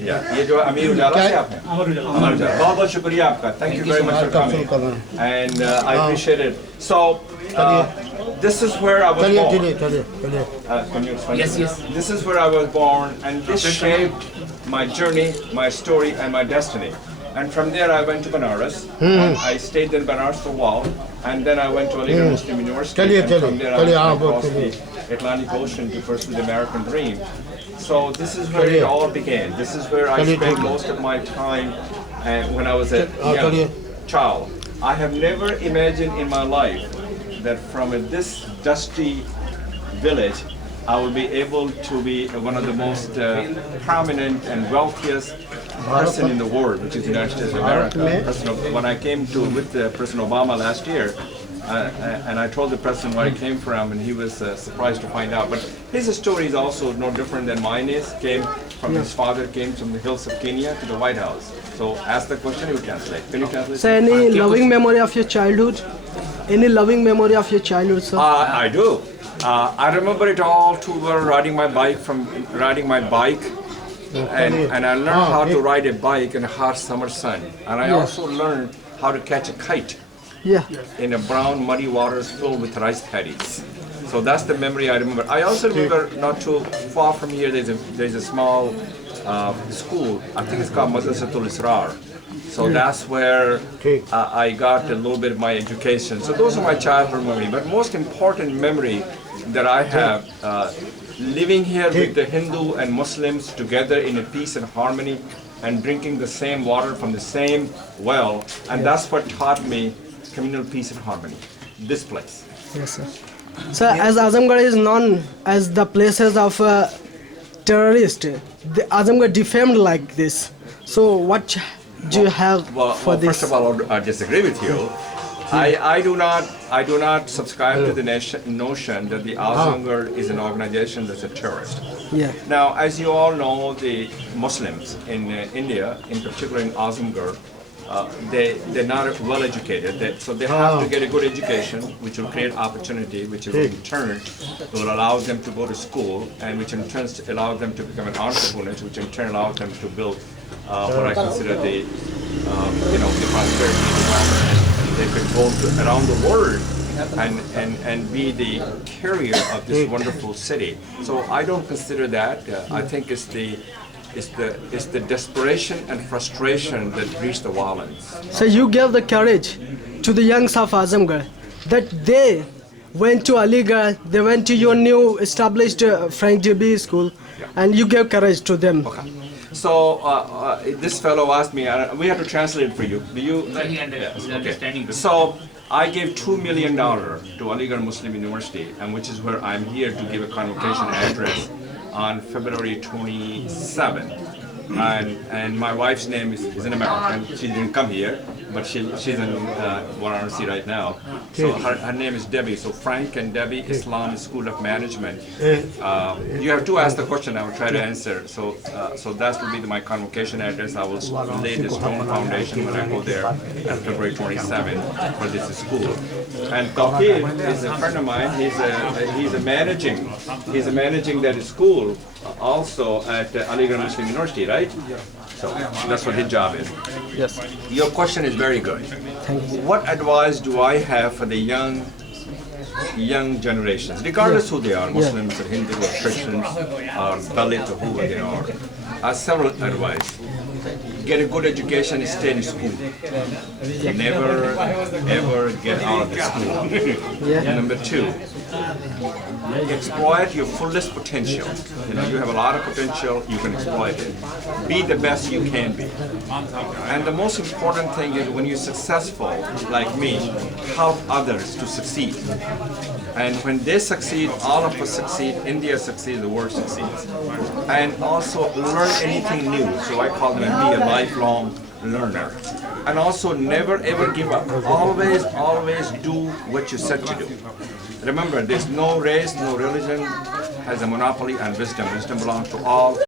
ये जो अमीर उजाला से आप हैं अमर उजाला बहुत बहुत शुक्रिया आपका thank you very much for coming and I appreciate it so this is where I was born. Can you explain? Yes. This is where I was born, and this shaped my journey, my story, and my destiny. And from there, I went to Banaras. And I stayed in Banaras for a while, and then I went to Aligarh Muslim University. And from there, I went across the Atlantic Ocean to pursue the American dream. So this is where it all began. This is where I spent most of my time, and when I was a young child. I have never imagined in my life that from this dusty village, I will be able to be one of the most prominent and wealthiest person in the world, which is the United States of America. When I came to with President Obama last year, and I told the president where I came from, and he was surprised to find out. But his story is also no different than mine is. His father came from the hills of Kenya to the White House. So ask the question, he will translate. Can you translate? So any loving memory of your childhood? Any loving memory of your childhood, sir? I do. I remember it all too well. Riding my bike, and I learned how to ride a bike in a hot summer sun. And I also learned how to catch a kite. In a brown muddy waters filled with rice paddies. So that's the memory I remember. I also remember not too far from here there's a small school. I think it's called Madrasatul Israr. So that's where I got a little bit of my education. So those are my childhood memories. But most important memory that I have, living here with the Hindu and Muslims together in a peace and harmony and drinking the same water from the same well. And that's what taught me communal peace and harmony. This place. Yes, sir. So as Azamgarh is known as the places of terrorists, the Azamgarh defamed like this. So what do you have for this? First of all, I disagree with you. I do not subscribe to the notion that the Azamgarh is an organization that's a terrorist. Now, as you all know, the Muslims in India, in particular in Azamgarh, they're not well educated, so they have to get a good education, which will create opportunity, which will in turn will allow them to go to school, and which in turn allow them to become an entrepreneur, which in turn allows them to build what I consider the the prosperity environment, and they could go around the world and be the carrier of this wonderful city. So I don't consider that. I think it's the desperation and frustration that reach the violence. So you gave the courage to the youngs of Azamgarh that they went to Aligarh, they went to your new established Frank DB school, and you gave courage to them. Okay. So this fellow asked me, we have to translate it for you. Do you? Yes, okay. So I gave $2 million to Aligarh Muslim University, and which is where I'm here to give a convocation address on February 27th. And my wife's name is an American. She didn't come here, but she's in Varanasi right now. So her name is Debbie. So Frank and Debbie Islam School of Management. You have to ask the question. I will try to answer. So that will be my convocation address. I will lay the stone foundation when I go there on February 27th for this school. And Tawheed is a friend of mine. He's a managing that school also at Aligarh Muslim University, right? So that's what his job is. Yes. Your question is very good. Thank you. What advice do I have for the young generations, regardless who they are, Muslims or Hindu or Christians or Dalit or whoever they are? Several advice. Get a good education and stay in school. Never ever get out of the school. Number 2, exploit your fullest potential. You have a lot of potential, you can exploit it. Be the best you can be. And the most important thing is when you're successful, like me, help others to succeed. And when they succeed, all of us succeed, India succeeds, the world succeeds. And also learn anything new. So I call them be a lifelong learner. And also never ever give up. Always do what you set to do. Remember, there's no race, no religion has a monopoly on wisdom. Wisdom belongs to all